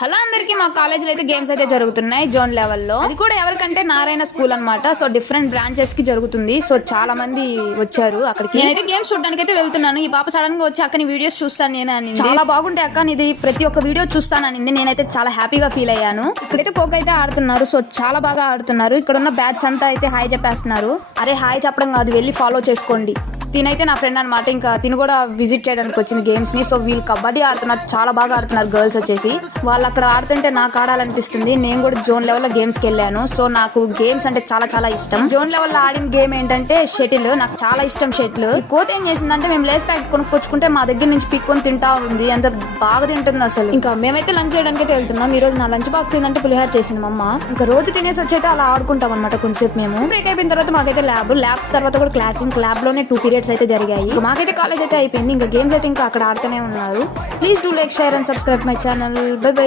Hello అందరికి మా కాలేజీలో అయితే గేమ్స్ అయితే జరుగుతున్నాయి జోన్ లెవెల్లో. అది కూడా ఎవరికంటే నారాయణ స్కూల్ అన్నమాట. సో డిఫరెంట్ బ్రాంచెస్ కి జరుగుతుంది. సో చాలా మంది వచ్చారు అక్కడికి. నేనైతే గేమ్స్ చూడడానికి అయితే వెళ్తున్నాను. ఈ పాప సడన్ గా వచ్చి అక్కని వీడియోస్ చూస్తాను నేను అని చాలా బాగుంటాయి అక్క, ఇది ప్రతి ఒక్క వీడియో చూస్తాననింది. నేనైతే చాలా హ్యాపీగా ఫీల్ అయ్యాను. ఇక్కడైతే ఖోఖో అయితే ఆడుతున్నారు. సో చాలా బాగా ఆడుతున్నారు. ఇక్కడ ఉన్న బ్యాచ్ అంతా అయితే హాయ్ చెప్పేస్తున్నారు. అరే హాయ్ చెప్పడం కాదు, వెళ్ళి ఫాలో చేసుకోండి. తినైతే నా ఫ్రెండ్ అనమాట. ఇంకా తిను కూడా విజిట్ చేయడానికి వచ్చింది గేమ్స్ ని. సో వీళ్ళు కబడ్డీ ఆడుతున్నారు, చాలా బాగా ఆడుతున్నారు గర్ల్స్ వచ్చేసి. వాళ్ళు అక్కడ ఆడుతుంటే నాకు ఆడాలనిపిస్తుంది. నేను కూడా జోన్ లెవెల్లో గేమ్స్ కి వెళ్ళాను. సో నాకు గేమ్స్ అంటే చాలా చాలా ఇష్టం. జోన్ లెవెల్లో ఆడిన గేమ్ ఏంటంటే షటిల్. నాకు చాలా ఇష్టం షటిల్. కోత ఏం చేసిందంటే మేము లేస్ ప్యాకెట్ కొనుక్కొచ్చుకుంటే మా దగ్గర నుంచి పిక్కొని తింటా ఉంది. అంత బాగా తింటుంది అసలు. ఇంకా మేమైతే లంచ్ చేయడానికి అయితే వెళ్తున్నాం. ఈ రోజు నా లంచ్ బాక్స్ ఏంటంటే పులిహార చేసింది మా అమ్మ. ఇంకా రోజు తినేసి వచ్చి అయితే అలా ఆడుకుంటాం అనమాట కొంతసేపు. మేము బ్రేక్ అయిపోయిన తర్వాత మాకైతే ల్యాబ్ తర్వాత కూడా క్లాసింగ్. ల్యాబ్ లోనే 2 periods అయితే జరిగాయి. మాకైతే కాలేజ్ అయితే అయిపోయింది. ఇంకా గేమ్స్ అయితే ఇంకా అక్కడ ఆడుతూనే ఉన్నారు. Please do like, share and subscribe my channel. By by.